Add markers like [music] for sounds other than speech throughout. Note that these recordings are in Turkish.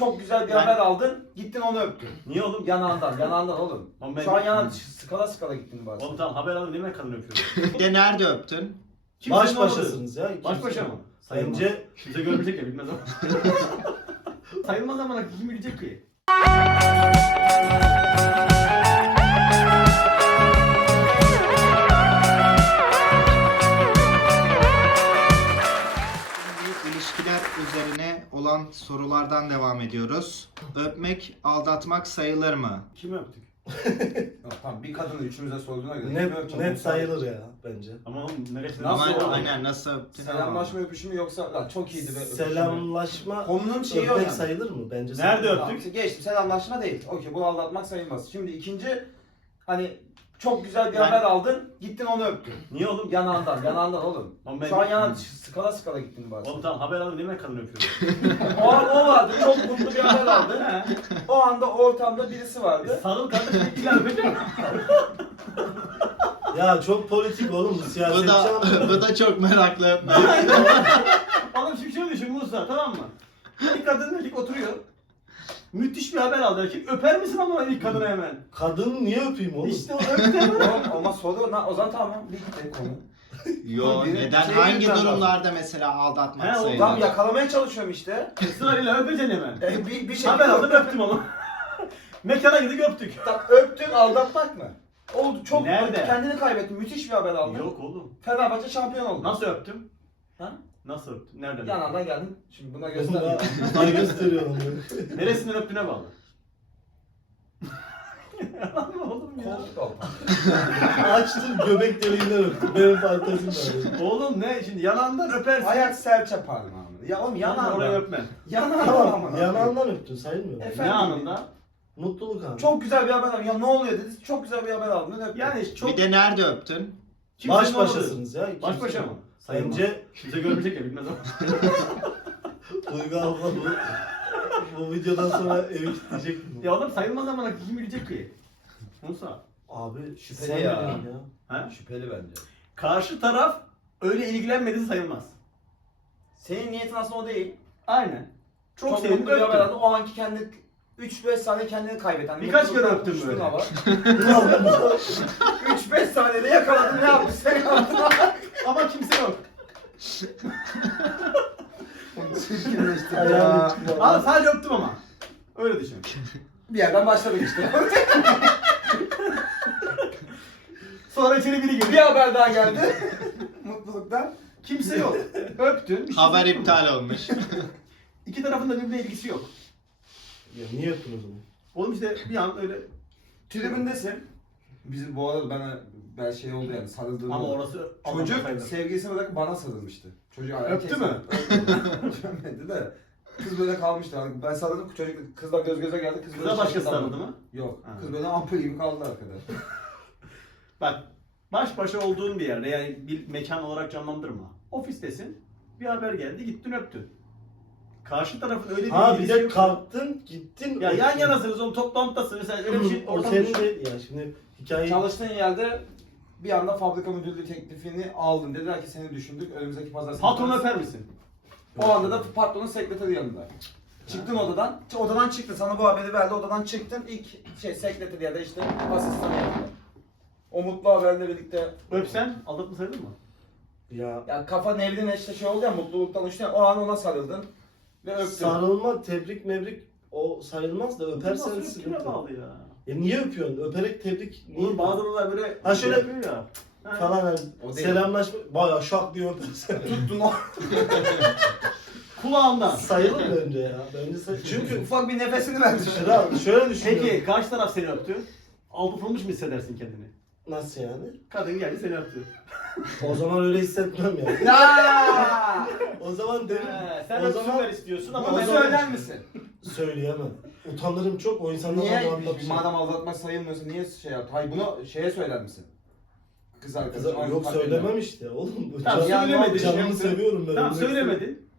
çok güzel bir Ben- haber aldın. Gittin onu öptün. Niye oğlum? Yanağından, yanağından oğlum. Oğlum ben- Şu an yana skala skala gittin bari. Oğlum tamam haber alın niye ben kadın öpüyorum? [laughs] Bir de nerede öptün? Kimsenin Baş başasınız ya. Baş Kimse- başa mı? Sayılmaz. Bence Kimse görmeyecek ya bilmez ama. [laughs] Sayılmaz ama kim bilecek ki? Sorulardan devam ediyoruz. Öpmek aldatmak sayılır mı? Kimi öptük? [laughs] Yok, tamam bir kadını üçümüze sorduğuna göre. kimi net, net sayılır ya bence. Ama oğlum neresi? Nasıl Ama olur? aynen nasıl öptün? Selamlaşma öpüşü mü yoksa lan çok iyiydi be? Selamlaşma Konunun şeyi o öpmek yani. sayılır mı? Bence Nerede sayılır. öp- Tamam, geçtim selamlaşma değil. Okey bu aldatmak sayılmaz. Şimdi ikinci hani çok güzel bir Ben- haber aldın. Gittin onu öptün. Niye oğlum? Yanağından, yanağından oğlum. [laughs] Ben- Şu an yana skala skala gittin bari. Oğlum tamam haber alın niye ben kadın öpüyorum? [laughs] o an o vardı. Çok mutlu bir haber aldın. O anda ortamda birisi vardı. Sarıl kardeşim illa öpeceğim. [laughs] Ya çok politik oğlum bu Bu siyasetçi da ama. bu da çok meraklı. Oğlum şimdi şöyle düşün Musa tamam mı? Bir kadın erkek oturuyor. Müthiş bir haber aldı erkek. Öper misin ama ilk kadına hemen? Kadın niye öpeyim oğlum? İşte o öptü hemen. Ama soru na- o zaman tamam bitti konu. [laughs] Yo Bir- neden? şey Hangi bilmem durumlarda mesela aldatmak He, o sayılır? Tam yakalamaya çalışıyorum işte. Sırayla öpeceksin hemen. E, bir, bir şey Haber aldım öptüm onu. [laughs] Mekana gidip öptük. Tam öptün aldatmak mı? Oldu çok Nerede? kendini kaybettin. Müthiş bir haber aldın. Yok oğlum. Fenerbahçe şampiyon oldu. Nasıl öptüm? Ha? Nasıl öptüm? Nereden? Yanağından geldin. Şimdi buna göster. Ay [laughs] gösteriyorum. Neresinden öptüğüne bağlı. Yalan oğlum ya? Koltuk altı. Açtım göbek deliğinden öptüm. Benim fantezim var. Oğlum ne şimdi yanağından öpersin. Ayak serçe parmağını. Ya oğlum Yanağından oraya öpme. Yanağından Tamam ama. yanağından öptün sayılmıyor. Efendim? Ne anında? Mutluluk anı. Çok güzel bir haber aldın. Ya ne oluyor dedi. Çok güzel bir haber aldın. Öptün. Yani çok... Bir de nerede öptün? Kimsenin Baş olmadığı- başasınız ya. Baş kimse- başa mı? Sayılmaz. Bence Kimse görmeyecek ya bilmez ama. [laughs] Duygu abla bu, bu videodan sonra evi kilitleyecek mi? ya oğlum sayılmaz ama kim bilecek ki? Musa. Abi Şüpheli sen ya. Ha? Şüpheli bence. Karşı taraf öyle ilgilenmediyse sayılmaz. Senin niyetin aslında o değil. Aynen. Çok, Çok, sevdim mutlu bir haber öptüm. aldın. O anki kendi 3-5 saniye kendini kaybeten. Birkaç kere öptüm böyle. hava. 3-5 [laughs] saniyede yakaladın ne yaptın sen yaptın. Ama kimse yok. Çirkinleşti ya. Ama sadece öptüm ama. Öyle düşün. Bir yerden başladık işte. [laughs] Sonra içeri biri bir geliyor. haber daha geldi. [laughs] Mutluluktan. Kimse yok. Öptün. bir şey Haber iptal olmuş. İki tarafın da birbirine ilgisi yok. Ya niye öptün o zaman? Oğlum işte bir an öyle Tribündesin. Bizim bu arada bana ben şey oldu yani sarıldığım ama oldu. orası Çocuk sevgilisini bırakıp bana sarılmıştı. Çocuk Öptü mü? Öpmedi de. Kız böyle kalmıştı. Yani Ben sarıldım çocuk kızla göz göze geldi. Kız Kıza böyle başkası şaşırdı. sarıldı mı? Yok. Ha. Kız böyle ampul gibi kaldı arkada. [laughs] Bak baş başa olduğun bir yerde yani bir mekan olarak canlandırma. Ofistesin. Bir haber geldi gittin öptün. Karşı tarafın öyle bir Ha bir ilgisi de yok. kalktın gittin. Ya yan yanasınız onun toplantıdasınız mesela öyle bir şey o senin de ya şimdi hikaye Çalıştığın yerde bir anda fabrika müdürlüğü teklifini aldın. Dediler ki seni düşündük. Önümüzdeki pazar seni Patronu öper misin? O anda da patronun sekreteri yanında. Çıktın odadan. Ç- Odadan çıktı. Sana bu haberi verdi. Odadan çıktın. İlk şey sekreteri ya da işte asistanı yanında. O mutlu haberle birlikte Öpsen aldatma sayılır mı? ya ya kafa nevrin işte şey oldu ya mutluluktan uçtu ya, o an ona sarıldın ve öptün. sarılma tebrik mebrik o sayılmaz da öpersen Nasıl öptüğüne sıkıntı. bağlı ya. Ya niye öpüyorsun? Öperek tebrik niye? Oğlum bazıları böyle Ha şöyle- yapıyor ya. Ha. falan hani O değil. selamlaşma baya şak diye öpersen. [laughs] Tuttun o. [laughs] Kulağından. Sayılır bence ya. Bence say- Çünkü Ufak bir nefesini verdi. şöyle, şöyle düşünüyorum. Peki karşı taraf seni öptü. Aldatılmış mı hissedersin kendini? Nasıl yani? Kadın geldi seni öptü. [laughs] O zaman öyle hissetmem ya. Ya! O zaman derim. He, sen o zaman istiyorsun ama ben söyler misin? söyleyemem. Utanırım çok o insandan Niye? anlatmak. Madem aldatmak sayılmıyorsa niye şey yaptı? Hayır bunu şeye söyler misin? Kız Kıza, arkadaşım. yok söylemem işte oğlum. Bu Tamam can- söylemedin. Canımı seviyorum ben. Tamam Öyle- söylemedin.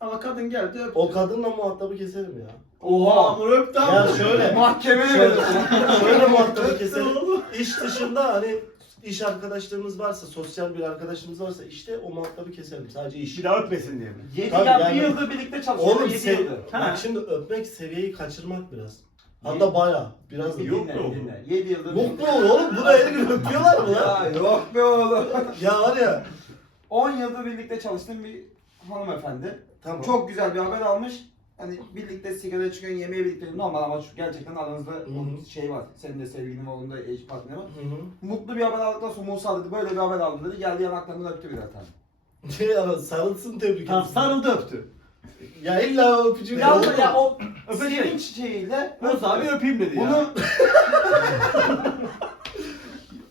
Ama kadın geldi öptü. O kadınla muhatabı keserim ya. Oha Amur öptü Ya şöyle. Mahkemeye Şöyle, verir. [laughs] şöyle muhatabı oğlum. İş dışında hani iş arkadaşlarımız varsa, sosyal bir arkadaşımız varsa işte o muhatabı keselim. Sadece iş. Bir daha öpmesin diye mi? 7 Tabii ya yani- bir yıldır birlikte çalışıyoruz. Oğlum 7 sev... yıldır. Ha. Bak şimdi öpmek seviyeyi kaçırmak biraz. Hatta bayağı. Biraz da Bir Yok dinle, oğlum. dinle. 7 yıldır Yok mu oğlum? oğlum? Bunu her gün öpüyorlar mı lan? Ya yok be oğlum. [laughs] ya var ya. 10 yıldır birlikte çalıştığım bir hanımefendi. Tamam. Çok güzel bir haber almış. Hani birlikte sigara çıkıyorsun, yemeğe birlikte normal ama şu gerçekten aranızda hı. şey var. Senin de sevgilin var, onun da eş partneri var. Hı hı. Mutlu bir haber aldıktan sonra Musa dedi böyle bir haber aldım dedi. Geldi yanaklarından öptü birer tane. [laughs] Ya sarılsın tebrik Tamam etsin. sarıldı öptü. Ya illa öpücük. Ya, olur. ya o [laughs] Öpecek. sevinç şeyiyle Musa abi öpeyim dedi ya. bunu [laughs]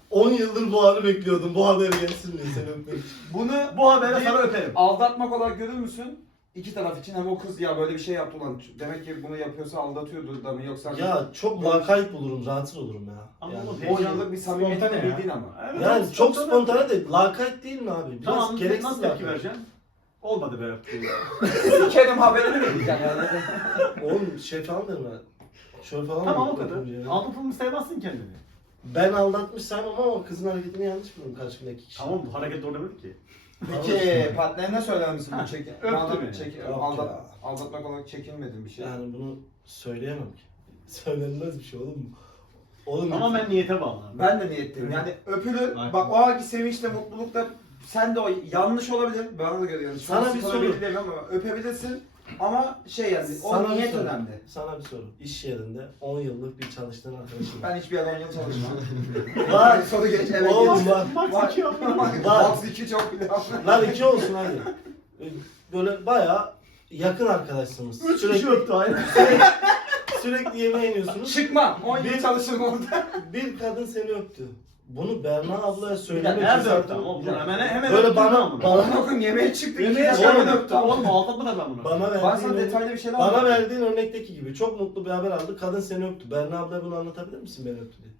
10 yıldır bu anı bekliyordum. Bu haber gelsin diye seni öpmek için. bunu Bu habere sana öperim. aldatmak olarak görür müsün? İki taraf için hem o kız ya böyle bir şey yaptı ulan demek ki bunu yapıyorsa aldatıyordur da mı yoksa Ya çok lakayt bulurum, rahatsız olurum ya. Ama yani. oğlum, 10 yıllık bir samimiyet Spontane ya. bildin ama. Evet, Yani çok spontane. spontane de lakayt değil mi abi? Biraz Tamam gereksiz nasıl tepki lakayt. vereceksin? Olmadı be. Sikerim haberini mi diyeceksin yani? [laughs] Oğlum şey falan derim ben. Şöyle falan tamam o kadar. ya? Aldatılmış sayamazsın kendini. Ben aldatmış saymam ama o kızın hareketini yanlış bulurum karşımdaki kişi. Tamam bu hareket doğru demedi ki. Peki partnerine söyler misin bu çekin? öptü Yok aldat- ya. aldatmak olarak çekinmedin bir şey. Yani bunu söyleyemem ki. [laughs] Söylenmez bir şey oğlum. Oğlum Tamamen niyete bağlı. Ben de niyetliyim. Yani öpülür. Bak. Bak o anki sevinçle, mutlulukla sen de o yanlış olabilir. Bana da göre yanlış. Sana Ben bir sana soru. ama öpebilirsin. Ama şey yani Sana o bir niyet soru. önemli. Sana bir soru. İş yerinde 10 yıllık bir çalıştığın arkadaşın var. Ben hiçbir yerde 10 yıl çalışmam. [laughs] Var. Soru geç eve Oğlum geç. var. Max Var. Var. Box 2 çok bile. Lan iki olsun hadi. Böyle bayağı yakın arkadaşsınız. Üç Sürekli, kişi öptü aynı. sürekli yemeğe iniyorsunuz. Çıkmam. 10 yıl Bir- çalışırım orada. Bir kadın seni öptü. Bunu Berna ablaya Ya söylemek Nerede için öptü zaten- ama? Bunu hemen hemen Böyle bana, ama. bana, bakın yemeğe çıktık. Yemeğe iki dakika öptü. Oğlum aldatma da ben bunu. bana Ben sana verdiğin, detaylı bir şeyler bana anlatayım. verdiğin örnekteki gibi çok mutlu bir haber aldı. Kadın seni öptü. Berna ablaya bunu anlatabilir misin beni öptü diye?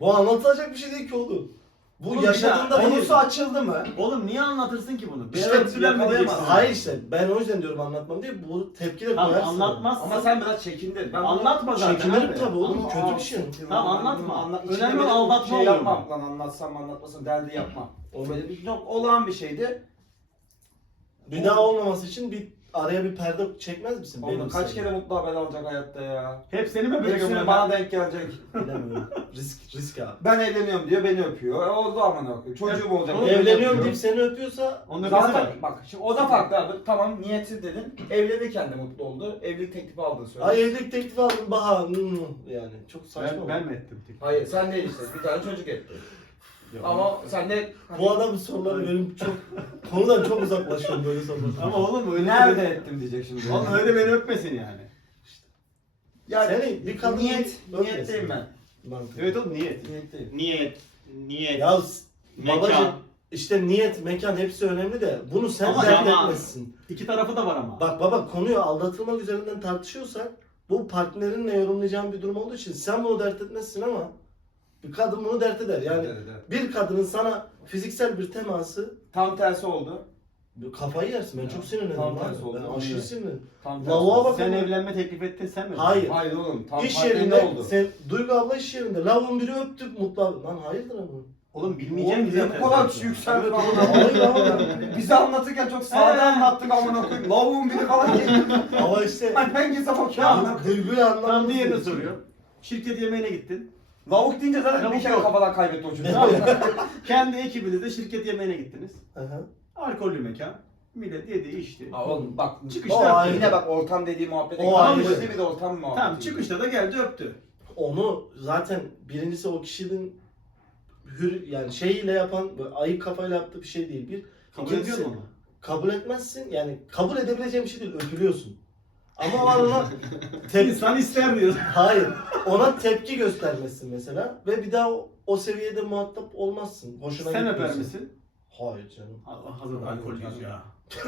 Bu anlatılacak bir şey değil ki oğlum. Bu Oğlum bir yaşadığında değil. Konusu açıldı mı? Oğlum niye anlatırsın ki bunu? İşte yakalayamaz. diyeceksin? Hayır işte ben o yüzden diyorum anlatmam diye bu tepki de Tamam koyarsın. anlatmazsın. Ama sen biraz çekindin. Ben Anlatma zaten Çekinirim abi. tabii oğlum Ama kötü bir şey. Tamam, anlatma. Önemli olan aldatma şey oluyor yapmam mu? lan anlatsam mı anlatmasam derdi yapmam. Oğlum, Böyle bir yok olağan bir şeydi. bir daha olmaması için bir araya bir perde çekmez misin? Oğlum Benim kaç kere mutlu haber alacak hayatta ya. Hep seni mi öpecek Hepsine bana denk gelecek. Bilemiyorum. risk risk abi. Ben evleniyorum diyor beni öpüyor. E, oldu amına koyayım. Çocuğum olacak. Oğlum, beni Evleniyorum öpüyor. deyip seni öpüyorsa Onun öpesi var. Zaten bak şimdi o da farklı abi. Tamam niyetsiz dedin. Evlenirken de mutlu oldu. Evlilik teklifi aldığını söyledi. ay evlilik teklifi aldım baha hmm, yani çok saçma. Ben, ben mi ettim? Hayır sen değil işte. Bir tane çocuk etti. Yok. Ama sen de Bu adamın soruları benim çok konudan çok uzaklaşıyorum böyle sorular. Ama oğlum öyle nerede ettim diyecek şimdi. Oğlum öyle beni öpmesin yani. Yani Seni bir kadın niyet, öpmesin. niyetteyim ben. Mantıklı. Evet oğlum niyet. Niyetteyim. Niyet, niyet, Ya s- mekan. babacım işte niyet, mekan hepsi önemli de bunu sen Ama dert zaman. etmezsin. İki tarafı da var ama. Bak baba konuyu aldatılmak üzerinden tartışıyorsak bu partnerinle yorumlayacağın bir durum olduğu için sen bunu dert etmezsin ama kadın bunu dert eder. Yani Evet, evet. bir kadının sana fiziksel bir teması Tam tersi oldu. kafayı yersin. Ben Ya, çok sinirlendim tam abi. tersi oldu, Ben aşırı sinirlendim. Tam tersi Lavuğa bak Sen ama. evlenme teklif ettin sen mi? Hayır. Hayır oğlum. Tam iş yerinde oldu. sen Duygu abla iş yerinde lavun biri öptü mutlu abi. Lan hayırdır ama. Oğlum bilmeyeceğim Oğlum zaten. bu kadar yükseldin amına Hayır koyayım? abi. Bize anlatırken çok sade anlattık amına koyayım. Lavuğun biri falan değil. Ama işte Hani hangisi bakıyor amına ya, koyayım. Duyguyu anlamadığınız Tam diğerini soruyor. Şirket yemeğine gittin. Lavuk deyince zaten bir Lavuk kere yok. kafadan kaybetti o çocuk. [laughs] Kendi ekibinizle şirket yemeğine gittiniz. Aha. Alkollü mekan. Millet yedi içti. Aa, oğlum bak Çıkışta O yine bak ortam dediği muhabbete O ayrı. işte bir de ortam muhabbeti. Tamam çıkışta da geldi öptü. Onu zaten birincisi o kişinin hür yani şeyiyle yapan böyle ayık kafayla yaptığı bir şey değil. Bir Kabul ediyor mu? kabul etmezsin yani kabul edebileceğin bir şey değil öpülüyorsun. Ama var ona tepki İnsan ister diyor. hayır ona tepki göstermezsin mesela ve bir daha o, o seviyede muhatap olmazsın. Hoşuna Sen öper gitmiyorsun. misin? Hayır canım. Allah hazır alkollüyüz ya. [laughs]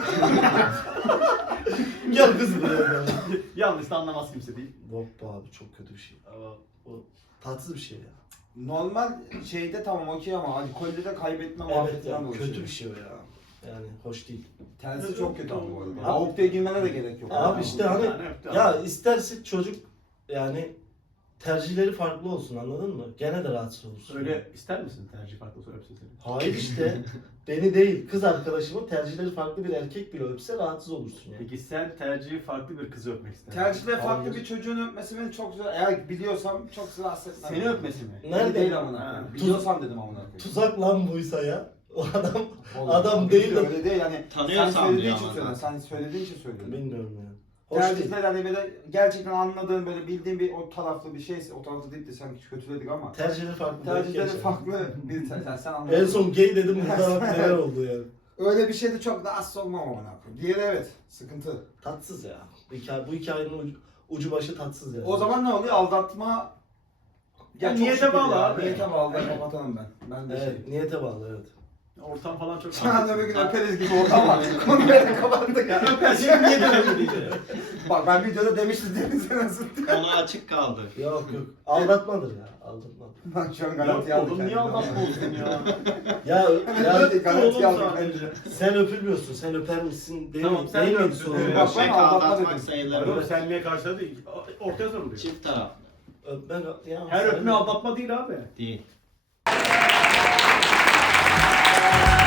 Gel kızım buraya. [laughs] Yanlış da anlamaz kimse değil. Hoppa abi çok kötü bir şey. Ama o tatsız bir şey ya. Normal şeyde tamam okey ama alkolde de kaybetme Evet muhabbetinden ya dolayı. kötü bir şey o ya. Yani hoş değil. Tersi çok kötü ama bu arada. Abi- girmene de gerek yok. Abi işte hani ya isterse çocuk yani tercihleri farklı olsun anladın mı? Gene de rahatsız olursun. Öyle ister misin tercih farklı olsa öpsün seni? Hayır [laughs] işte. beni değil kız arkadaşımın tercihleri farklı bir erkek bile öpse rahatsız olursun yani. Peki sen tercihi farklı bir kızı öpmek ister misin? Tercihleri farklı Hayır. bir çocuğun öpmesi beni çok güzel. Eğer biliyorsam çok rahatsız etmez. Seni öpmesi mi? Beni Nerede? değil amına Ha. Biliyorsam dedim amına koyayım. Tuzak lan buysa ya. O adam Oğlum, Adam değil de- Öyle değil yani. Tanıyorsam sen söylediğin için ama zaten. Sen söylediğin için söyledin. bilmiyorum. Hoş değil. Tercihler hani böyle gerçekten anladığın böyle bildiğin bir o taraflı bir şeyse o taraflı değil de sanki kötüledik ama Tercihleri farklı. tercihleri erkek farklı bir sen, sen, sen anladın. En son gay dedim burada [laughs] neler oldu yani. Öyle bir şeyde çok rahatsız olmam amına koyayım. Diğeri evet sıkıntı. Tatsız ya. Bu, hikaye, bu hikayenin ucu, ucu başı tatsız yani. O zaman ne oluyor? Aldatma Ya çok niyete şükür bağlı ya. abi. Niyete bağlı da kapatalım ben. Ben de şey. Evet, niyete bağlı evet. Ortam falan çok Şu anda bir gün öperiz gibi oldu ama [laughs] konuyu böyle kapattık ya. Öpersin niye değil. Bak ben videoda demiştim denize nasıl Konu açık kaldı. Yok yok. Aldatmadır ya. Aldatmadır. Bak şu an garanti aldık. oğlum niye aldatma olsun ya? Ya, ya [laughs] Garanti- Garanti Oğlum sadece. bence. sen öpülmüyorsun. Sen öper misin? Değil Tamam, mi? sen Değil öpsün. sorun? Evet. Bak ben aldatma aldatmak dedim. sayılır. Oğlum senliğe karşıda değil. Ortaya soruluyor. Çift taraf Öpmen ya. Her öpme aldatma değil abi. değil. Thank you.